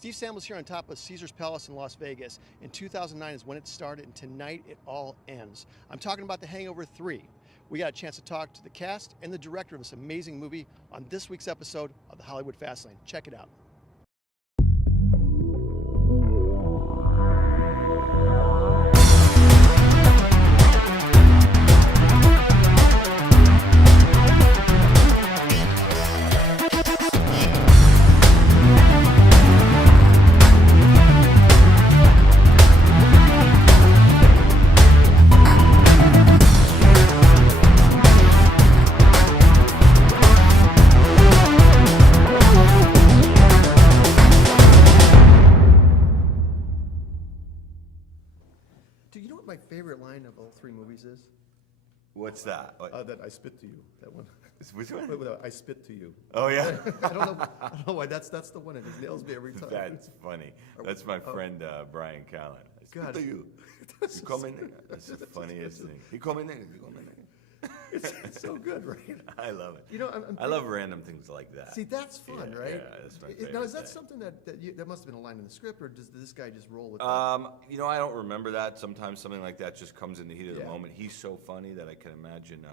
Steve Samblis here on top of Caesar's Palace in Las Vegas. In 2009 is when it started, and tonight it all ends. I'm talking about The Hangover 3. We got a chance to talk to the cast and the director of this amazing movie on this week's episode of the Hollywood Fastlane. Check it out. Do you know what my favorite line of all three movies is? What's that? That I spit to you. That one. Which one? I spit to you. Oh yeah. I don't know why. That's the one. It just nails me every time. That's funny. That's my friend Brian Callen. I spit to you. You call me nigga. That's the funniest thing. You call me nigga. You call me nigga. It's so good, right? I love it. You know, I love random things like that. See, that's fun, right? Yeah, that's my favorite. Now, is that thing. something that must have been a line in the script, or does this guy just roll with that? I don't remember that. Sometimes something like that just comes in the heat of the moment. He's so funny that I can imagine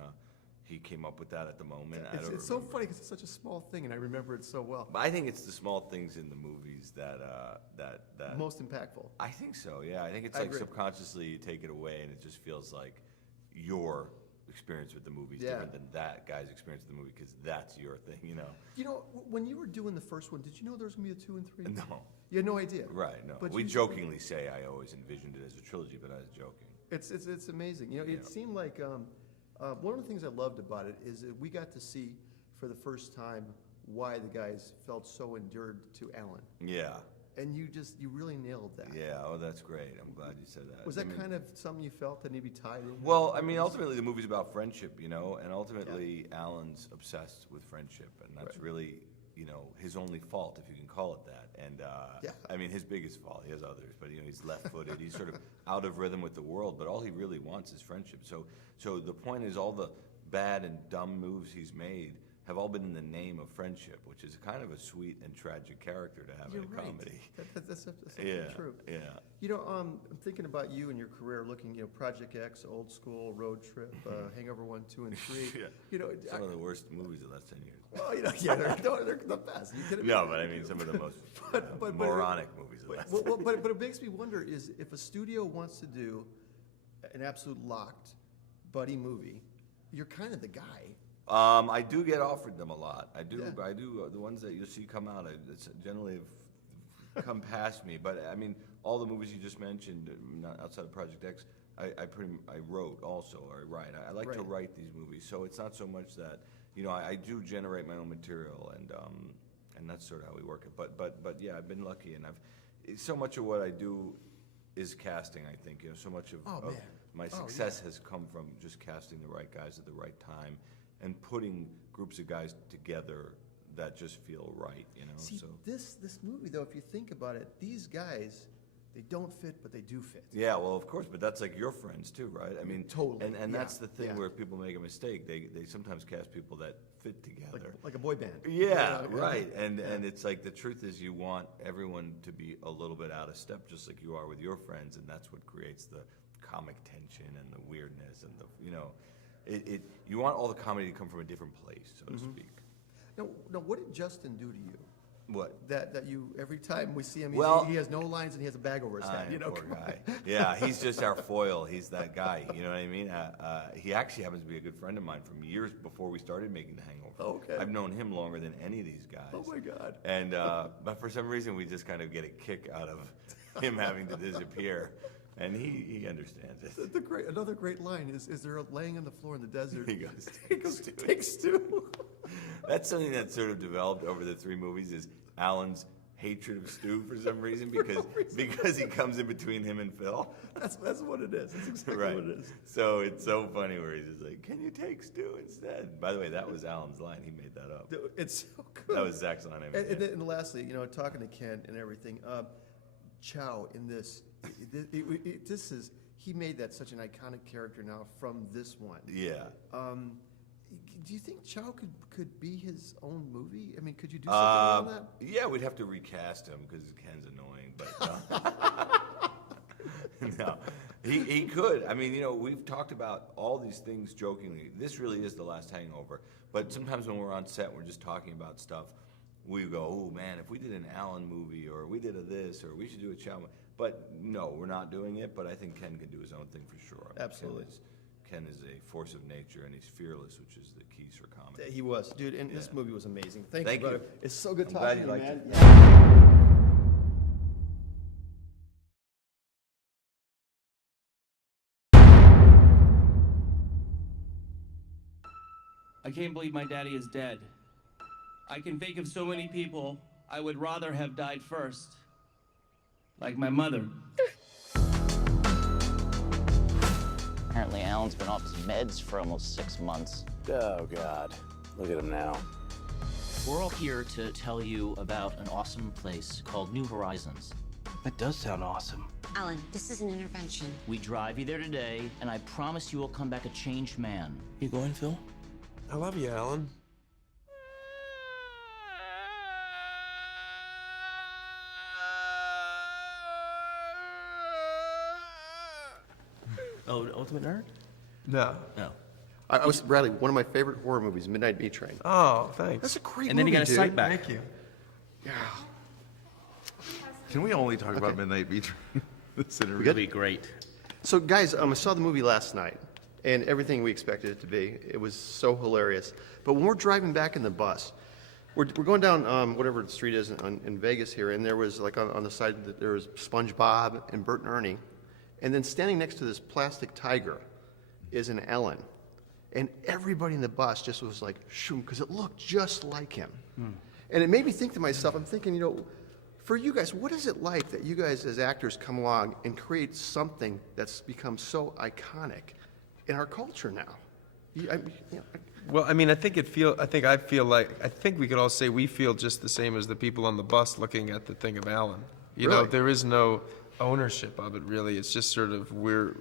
he came up with that at the moment. It's so funny because it's such a small thing, and I remember it so well. But I think it's the small things in the movies that Most impactful. I think so. Yeah, I think it's like subconsciously you take it away, and it just feels like your experience with the movie is different than that guy's experience with the movie because that's your thing, you know. You know, when you were doing the first one, did you know there was going to be a 2 and 3? No. You had no idea? Right, no. But we jokingly say I always envisioned it as a trilogy, but I was joking. It's amazing. You know, it seemed like one of the things I loved about it is that we got to see for the first time why the guys felt so endeared to Alan. Yeah. And you really nailed that. Yeah, oh, that's great. I'm glad you said that. Was that kind of something you felt that needed to be tied in? Well, I mean, ultimately the movie's about friendship, you know, and ultimately Alan's obsessed with friendship, and that's really, you know, his only fault, if you can call it that. And I mean, his biggest fault. He has others, but you know, he's left-footed. He's sort of out of rhythm with the world. But all he really wants is friendship. So the point is, all the bad and dumb moves he's made have all been in the name of friendship, which is kind of a sweet and tragic character to have in a comedy. That's true. Yeah. You know, I'm thinking about you and your career, looking, you know, Project X, Old School, Road Trip, Hangover 1, 2, and 3. Yeah. You know, some of the worst movies of the last 10 years. Well, you know, they're the best. No, but I mean some of the most moronic movies of the last 10 years. But it makes me wonder is if a studio wants to do an absolute locked buddy movie, you're kind of the guy. I do get offered them a lot. I do. Yeah. I do. The ones that you see come out, it's generally have come past me. But I mean, all the movies you just mentioned, not outside of Project X, I wrote also, or write. I like to write these movies, so it's not so much that I do generate my own material, and that's sort of how we work it. But yeah, I've been lucky, and so much of what I do is casting. I think so much of my success has come from just casting the right guys at the right time. And putting groups of guys together that just feel right, you know. See, this movie, though, if you think about it, these guys, they don't fit, but they do fit. Yeah, well, of course, but that's like your friends too, right? I mean, totally. And that's the thing where people make a mistake. They sometimes cast people that fit together, like a boy band. Yeah, right. And it's like the truth is you want everyone to be a little bit out of step, just like you are with your friends, and that's what creates the comic tension and the weirdness and the you want all the comedy to come from a different place, so to speak. Now, what did Justin do to you? What? That you every time we see him, he has no lines and he has a bag over his head. Poor guy. Yeah, he's just our foil. He's that guy. You know what I mean? He actually happens to be a good friend of mine from years before we started making The Hangover. Okay. I've known him longer than any of these guys. Oh my God. And but for some reason we just kind of get a kick out of him having to disappear. And he understands it. Another great line is there laying on the floor in the desert? He goes, take stew. That's something that sort of developed over the 3 movies is Alan's hatred of Stu for some reason because he comes in between him and Phil. That's what it is. That's exactly what it is. So it's so funny where he's just like, "Can you take Stu instead?" By the way, that was Alan's line. He made that up. It's so good. That was Zach's line. And lastly, talking to Ken and everything, Chow in this. He made that such an iconic character now from this one. Yeah. Do you think Chow could be his own movie? I mean, could you do something around that? Yeah, we'd have to recast him because Ken's annoying, but no, he could. I mean, we've talked about all these things jokingly. This really is the last Hangover. But sometimes when we're on set, we're just talking about stuff. We go, oh man, if we did an Allen movie, or we did a this, or we should do a Chow. But no, we're not doing it. But I think Ken can do his own thing for sure. Absolutely. Ken is a force of nature, and he's fearless, which is the keys for comedy. He was, dude, and this movie was amazing. Thank you, brother. It's so good talking to you, man. I can't believe my daddy is dead. I can think of so many people I would rather have died first. Like my mother. Apparently Alan's been off his meds for almost 6 months. Oh, God. Look at him now. We're all here to tell you about an awesome place called New Horizons. That does sound awesome. Alan, this is an intervention. We drive you there today, and I promise you will come back a changed man. You going, Phil? I love you, Alan. Oh, Ultimate Nerd? No. No. I was Bradley. One of my favorite horror movies, Midnight Meat Train. Oh, thanks. That's a great And then movie, he got a dude. sight back. Thank you. Yeah. Can we only talk about Midnight Meat Train? This interview. It'll be great. So, guys, I saw the movie last night, and everything we expected it to be. It was so hilarious. But when we're driving back in the bus, we're going down whatever the street is in Vegas here, and there was, like, on the side, there was SpongeBob and Bert and Ernie. And then standing next to this plastic tiger is an Ellen. And everybody in the bus just was like, shoom, because it looked just like him. And it made me think to myself, I'm thinking, for you guys, what is it like that you guys as actors come along and create something that's become so iconic in our culture now? Well, I mean, I think we could all say we feel just the same as the people on the bus looking at the thing of Alan. You know, Really? there is no ownership of it, really. It's just sort of we're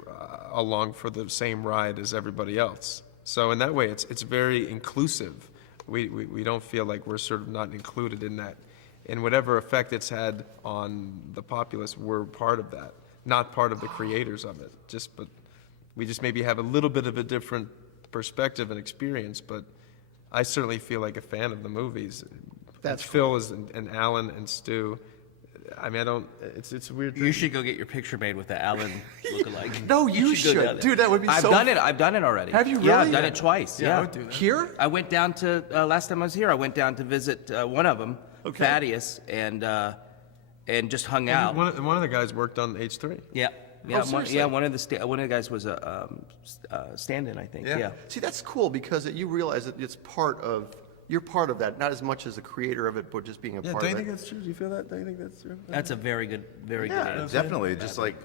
along for the same ride as everybody else. So in that way, it's very inclusive. We don't feel like we're sort of not included in that. And whatever effect it's had on the populace, we're part of that, not part of the creators of it. But we just maybe have a little bit of a different perspective and experience. But I certainly feel like a fan of the movies. That's Phil and Alan and Stu. I mean, it's a weird thing. You should go get your picture made with the Alan lookalike. No, you go should. down there. Dude, that would be I've so done it. I've done it already. Have you Yeah, really? I've done it twice. Yeah, I Yeah. would do that. Here? I went down to, last time I was here, I went down to visit one of them, Thaddeus, and just hung out. One of the guys worked on H3. Yeah. seriously? One of the guys was a stand-in, I think. Yeah. Yeah. See, that's cool because you realize that you're part of that, not as much as the creator of it, but just being a Yeah, part do you of think it. that's true? Do you feel that? Do you think that's true? That's a very good answer. Definitely. Just like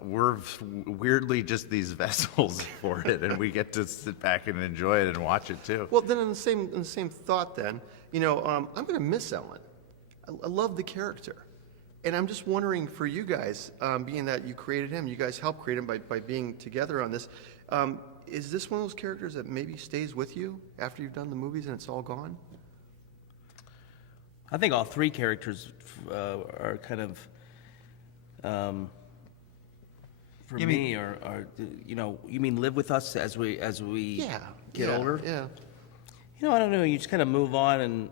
we're weirdly just these vessels for it, and we get to sit back and enjoy it and watch it too. Well, then in the same thought, then I'm going to miss Ellen. I love the character, and I'm just wondering for you guys, being that you created him, you guys helped create him by being together on this. Is this one of those characters that maybe stays with you after you've done the movies and it's all gone? I think all three characters are kind of, for me, are you mean live with us as we get older? Yeah. I don't know. You just kind of move on and.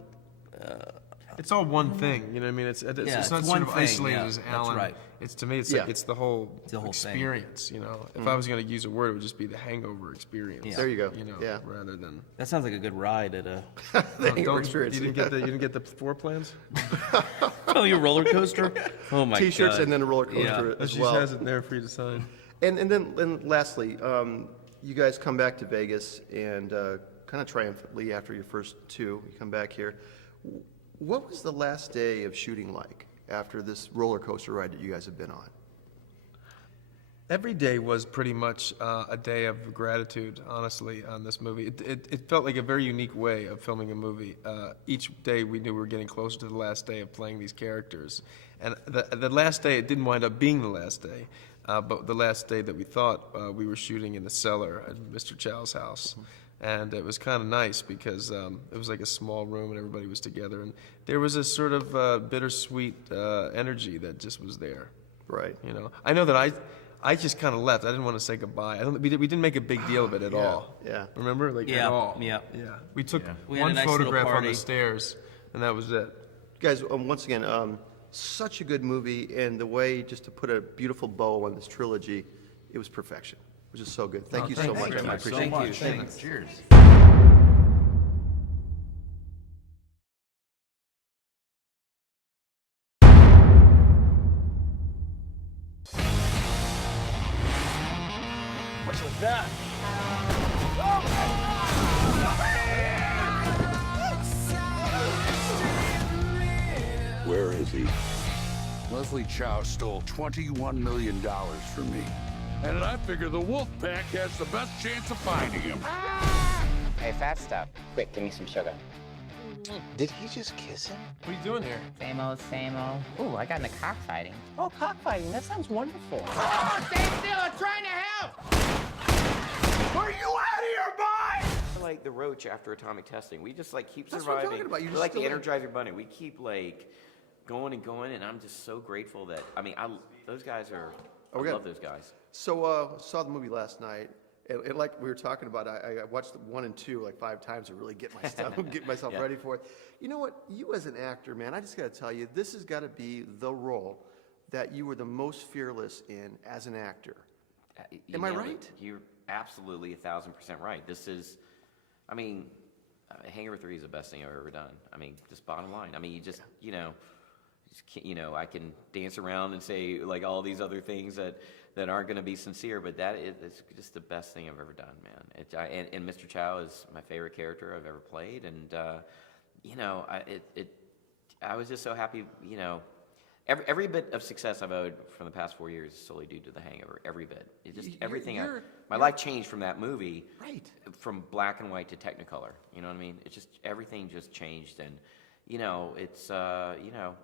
It's all one thing, you know what I mean? It's Yeah, not it's sort one of thing, isolated yeah, as that's Alan. right. It's to me, it's Yeah. like it's the whole the whole thing. experience, you know. If I was going to use a word, it would just be the Hangover experience. Yeah. There you go. You know, Yeah. rather than That sounds like a good ride at a. The Hangover experience. You didn't get the floor plans? Oh, your roller coaster. Oh my T-shirts God. and then a roller coaster Yeah. as She well. has it there for you to sign. And then lastly, you guys come back to Vegas and kind of triumphantly after your first two, you come back here. What was the last day of shooting like after this roller coaster ride that you guys have been on? Every day was pretty much a day of gratitude, honestly, on this movie. It felt like a very unique way of filming a movie. Each day we knew we were getting closer to the last day of playing these characters. And the last day, it didn't wind up being the last day, but the last day that we thought we were shooting in the cellar at Mr. Chow's house. And it was kind of nice because it was like a small room and everybody was together. And there was a sort of bittersweet energy that just was there. Right. You know, I know that I just kind of left. I didn't want to say goodbye. We didn't make a big deal of it at all. Yeah. Remember? Like, Yeah, at all. yeah. Yeah. We took We had a one nice little photograph on party. the stairs, and that was it. Guys, once again, such a good movie, and the way just to put a beautiful bow on this trilogy, it was perfection. It was just so good. Thank you so much. I appreciate it. Thanks. Cheers. What's with that? Where is he? Leslie Chow stole $21 million from me. And I figure the wolf pack has the best chance of finding him. Hey, fat stuff. Quick, give me some sugar. Did he just kiss him? What are you doing here? Same old, same old. Ooh, I got into cockfighting. Oh, cockfighting. That sounds wonderful. Oh, stay still. I'm trying to help. Are you out of your mind? We're like the roach after atomic testing. We just like keep That's what I'm surviving. talking about. You're We're like the still- Energizer Bunny. We keep like going and going, and I'm just so grateful that those guys are. I Okay. love those guys. So, saw the movie last night, and like we were talking about, I watched 1 and 2 like 5 times to really get myself Yeah. ready for it. You know what? You as an actor, man, I just got to tell you, this has got to be the role that you were the most fearless in as an actor. You Am I nailed right? it. You're absolutely 1,000% right. This is, I mean, Hangover 3 is the best thing I've ever done. I mean, just bottom line. I mean, you just, you know, I can dance around and say like all these other things that aren't going to be sincere, but it's just the best thing I've ever done, man. And Mr. Chow is my favorite character I've ever played, and you know, I was just so happy, you know. Every bit of success I've owed from the past 4 years is solely due to The Hangover. Every bit. It just everything. My life changed from that movie. Right. From black and white to Technicolor. You know what I mean? It just everything just changed, and you know, it's you know,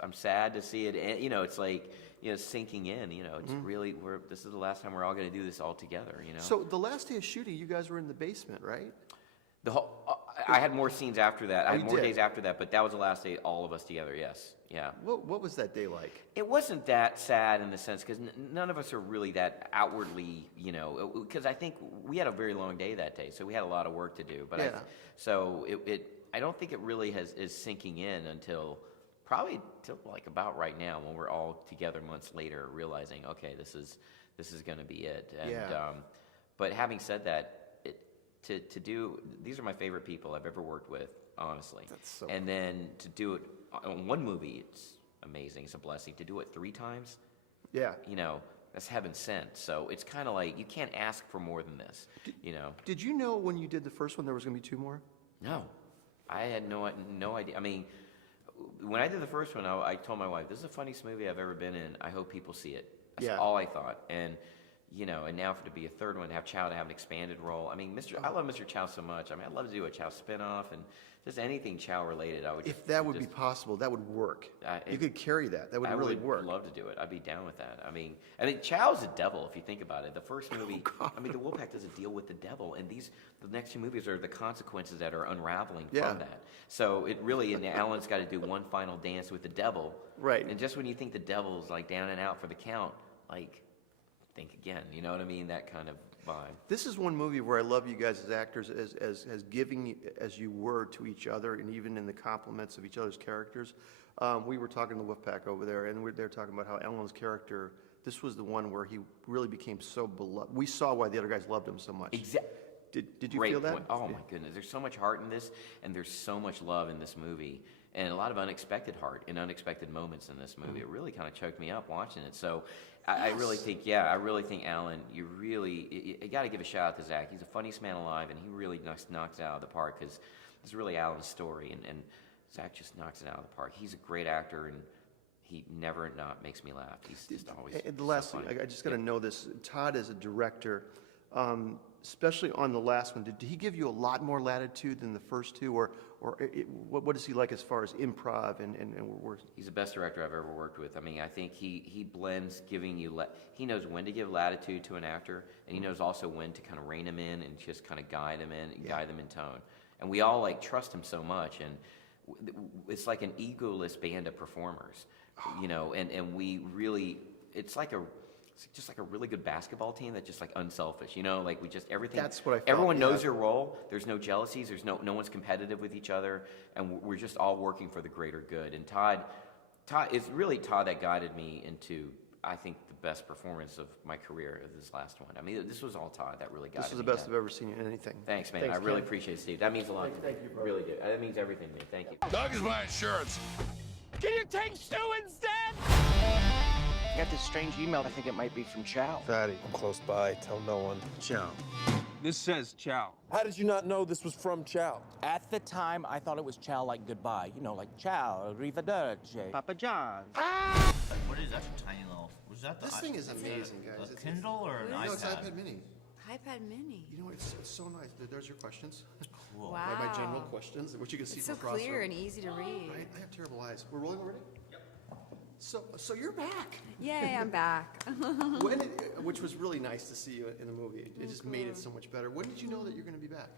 I'm sad to see it. And, you know, it's like, you know, sinking in. You know, it's really this is the last time we're all going to do this all together. You know. So the last day of shooting, you guys were in the basement, right? The whole. I had more scenes after that. I had you more did? days after that, but that was the last day, all of us together. Yes. Yeah. What was that day like? It wasn't that sad in the sense because none of us are really that outwardly, you know. Because I think we had a very long day that day, so we had a lot of work to do. But Yeah. I don't think it really is sinking in until probably till like about right now when we're all together months later, realizing okay, this is going to be it. And but having said that. To do these are my favorite people I've ever worked with, honestly. That's so and then to do it on one movie, it's amazing. It's a blessing. To do it 3 times, Yeah. you know, that's heaven sent. So it's kind of like you can't ask for more than this. You know. Did you know when you did the first one there was going to be 2 more? No, I had no idea. I mean, when I did the first one, I told my wife, "This is the funniest movie I've ever been in. I hope people see it." That's all I thought. And you know, and now to be a third one, to have Chow to have an expanded role. I mean, I love Mr. Chow so much. I mean, I'd love to do a Chow spinoff and just anything Chow related. I would. If that would be possible, that would work. You could carry that. That would really work. I would love to do it. I'd be down with that. I mean, Chow's a devil if you think about it. The first movie, I mean, the Wolfpack doesn't deal with the devil, and the next 2 movies are the consequences that are unraveling from that. So it really, and Alan's got to do one final dance with the devil. Right. And just when you think the devil's like down and out for the count, like. Think again, you know what I mean? That kind of vibe. This is one movie where I love you guys as actors, as giving as you were to each other, and even in the compliments of each other's characters. We were talking to the Wolfpack over there, and they're talking about how Alan's character. This was the one where he really became so beloved. We saw why the other guys loved him so much. Exactly. Did you Great feel that? point. Oh my goodness, there's so much heart in this, and there's so much love in this movie, and a lot of unexpected heart and unexpected moments in this movie. It really kind of choked me up watching it. So. I really think, Alan, you got to give a shout out to Zach. He's the funniest man alive, and he really knocks it out of the park because it's really Alan's story, and Zach just knocks it out of the park. He's a great actor, and he never not makes me laugh. He's just always And the last thing, I just got to know this. Todd is a director, especially on the last one. Did he give you a lot more latitude than the first 2, or what is he like as far as improv and work? He's the best director I've ever worked with. I mean, I think he blends giving you, he knows when to give latitude to an actor, and he knows also when to kind of rein him in and just kind of guide them in tone. And we all like trust him so much, and it's like an egoless band of performers, you know, and we really, it's just like a really good basketball team that's just like unselfish, you know, like we just everything. That's what I felt, everyone knows their role. There's no jealousies. There's no one's competitive with each other, and we're just all working for the greater good. And Todd, it's really Todd that guided me into, I think, the best performance of my career. This last one. I mean, this was all Todd that really guided me. This was the best I've ever seen in anything. Thanks, man. I really appreciate it, Steve. That means a lot to me. Thank you, bro. Really do. That means everything to me. Thank you. Doug is my insurance. Can you take Stu instead? I got this strange email. I think it might be from Chow. Fatty, I'm close by. Tell no one. Chow. This says Chow. How did you not know this was from Chow? At the time, I thought it was Chow like goodbye. You know, like Chow, arrivederci. Papa John. What is that? A tiny little. Was that the? This thing is amazing, guys. A Kindle or an iPad? No, it's iPad Mini. iPad Mini. You know, it's so nice. There's your questions. Cool. Wow. My general questions, which you can see It's from so across the clear room. and easy to read. I have terrible eyes. We're rolling already? Yep. So you're back. Yay, I'm back. Which was really nice to see you in the movie. It just made it so much better. When did you know that you're going to be back?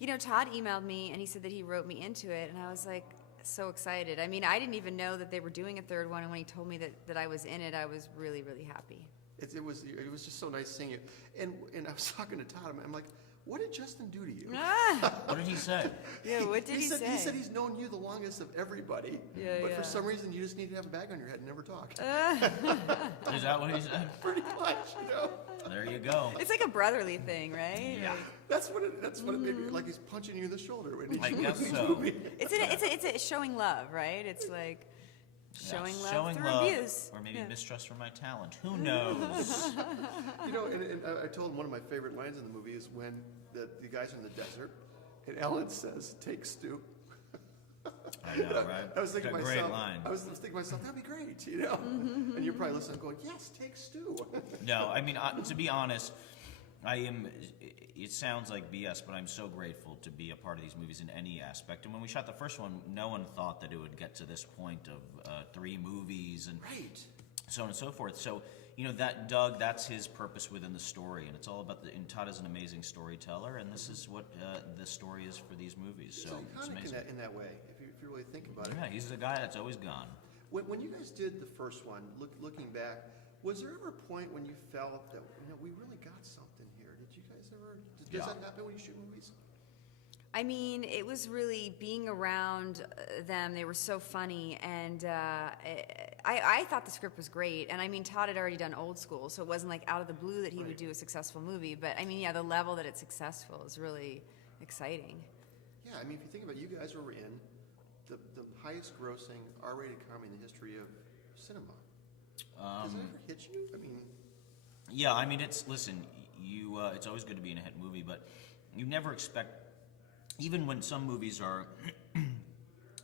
You know, Todd emailed me and he said that he wrote me into it, and I was like so excited. I mean, I didn't even know that they were doing a third one, and when he told me that I was in it, I was really, really happy. It was just so nice seeing you. And I was talking to Todd. I'm like, what did Justin do to you? What did he say? Yeah, what did he say? He said he's known you the longest of everybody. Yeah, but for some reason, you just need to have a bag on your head and never talk. Is that what he said? Pretty much, you know. There you go. It's like a brotherly thing, right? Yeah. That's what it made me, like he's punching you in the shoulder when he's I guess in the so. movie. It's a showing love, right? It's like showing love through abuse. Or maybe mistrust for my talent. Who knows? You know, and I told him one of my favorite lines in the movie is when the guys are in the desert, and Ellen says, "Take Stu." I know, right? I was thinking It's a myself, great line. I was thinking to myself, that'd be great, you know. And you're probably listening, going, "Yes, take Stu." No, I mean, to be honest, I am. It sounds like BS, but I'm so grateful to be a part of these movies in any aspect. And when we shot the first one, no one thought that it would get to this point of 3 movies and so on and so forth. So, you know, that Doug, that's his purpose within the story, and it's all about and Todd is an amazing storyteller, and this is what the story is for these movies. So it's amazing in that way, if you really think about it. Yeah, he's the guy that's always gone. When you guys did the first one, looking back, was there ever a point when you felt that we really got something here? Did you guys ever? Does that happen when you shoot movies? I mean, it was really being around them. They were so funny, and I thought the script was great. And I mean, Todd had already done Old School, so it wasn't like out of the blue that he would do a successful movie. But I mean, yeah, the level that it's successful is really exciting. Yeah, I mean, if you think about it, you guys were in the highest grossing R-rated comedy in the history of cinema. Does it ever hit you? I mean, yeah, I mean, it's always good to be in a hit movie, but you never expect. Even when some movies are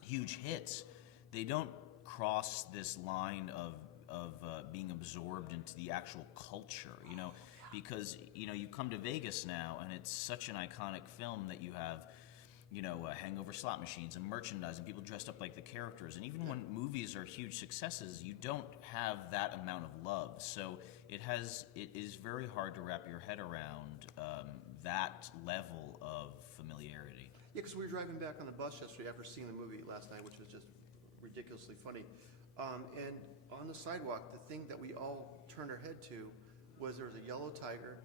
huge hits, they don't cross this line of being absorbed into the actual culture, you know, because, you know, you come to Vegas now and it's such an iconic film that you have, you know, Hangover slot machines and merchandise and people dressed up like the characters. And even when movies are huge successes, you don't have that amount of love. So it is very hard to wrap your head around that level of familiarity. Yeah, because we were driving back on the bus yesterday after seeing the movie last night, which was just ridiculously funny. And on the sidewalk, the thing that we all turned our head to was there was a yellow tiger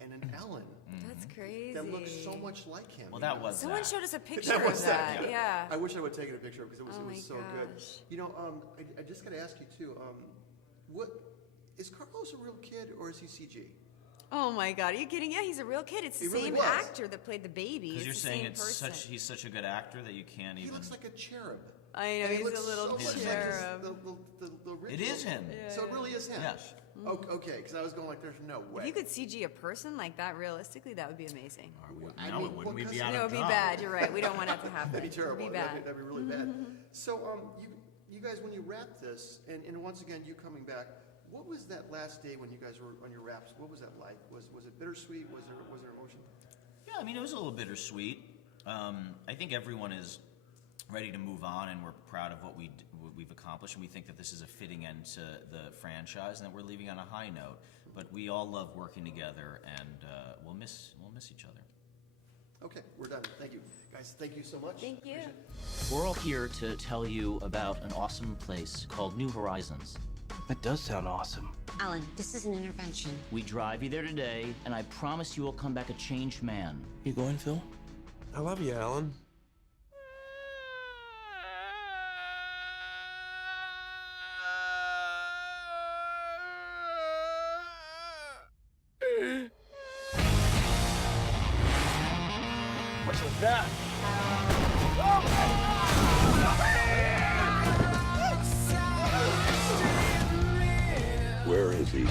and an Ellen. That's crazy. That looked so much like him. Well, that was Someone that. showed us a picture of that. Yeah. I wish I would have taken a picture because it was so good. Gosh. You know, I just got to ask you too. What is Carlos a real kid or is he CG? Oh my God, are you kidding? Yeah, he's a real kid. It's the same actor that played the baby. Because you're the saying same he's such a good actor that you can't even. He looks like a cherub. I know, And he he's looks a little so much cherub. Like the original. It is him. So it really is him. Yes. Okay, because I was going like, there's no way. If you could CG a person like that realistically, that would be amazing. Wouldn't we be out No, it of would be job? bad. You're right. We don't want that to happen. That'd be terrible. It'd be bad. That'd be really bad. So, you guys, when you wrapped this, and once again, you coming back, what was that last day when you guys were on your wraps? What was that like? Was it bittersweet? Was there emotion? Yeah, I mean, it was a little bittersweet. I think everyone is ready to move on, and we're proud of what we've accomplished, and we think that this is a fitting end to the franchise, and that we're leaving on a high note. But we all love working together, and we'll miss each other. Okay, we're done. Thank you. Guys, thank you so much. Thank you. We're all here to tell you about an awesome place called New Horizons. That does sound awesome. Alan, this is an intervention. We drive you there today, and I promise you will come back a changed man. You going, Phil? I love you, Alan. What's with that? Where is he?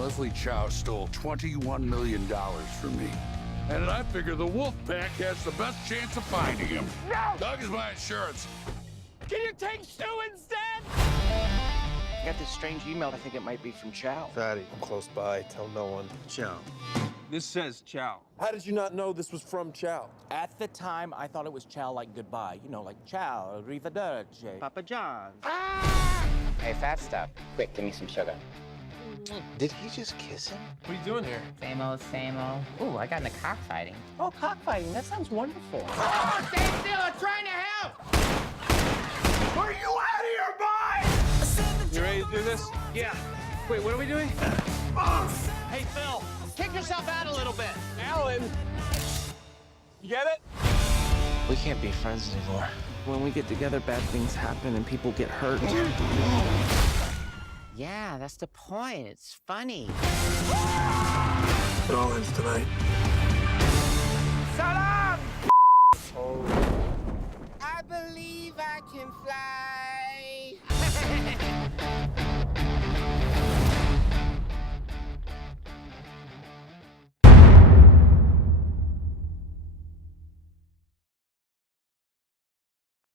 Leslie Chow stole $21 million from me. And I figure the wolf pack has the best chance of finding him. No! Doug is my insurance. Can you take Stu instead? I got this strange email. I think it might be from Chow. Fatty, I'm close by. Tell no one. Chow. This says Chow. How did you not know this was from Chow? At the time, I thought it was Chow like goodbye. You know, like Chow, Arrivederci, Papa John. Hey, fat stuff. Quick, give me some sugar. Did he just kiss him? What are you doing here? Same old, same old. Ooh, I got into cockfighting. Oh, cockfighting. That sounds wonderful. Oh, stay still. I'm trying to help. Are you out of your mind? You ready to do this? Yeah. Wait, what are we doing? Hey, Phil, kick yourself out a little bit. Alan! You get it? We can't be friends anymore. When we get together, bad things happen and people get hurt. Yeah, that's the point. It's funny. It all ends tonight. Salam! Oh. I believe I can fly.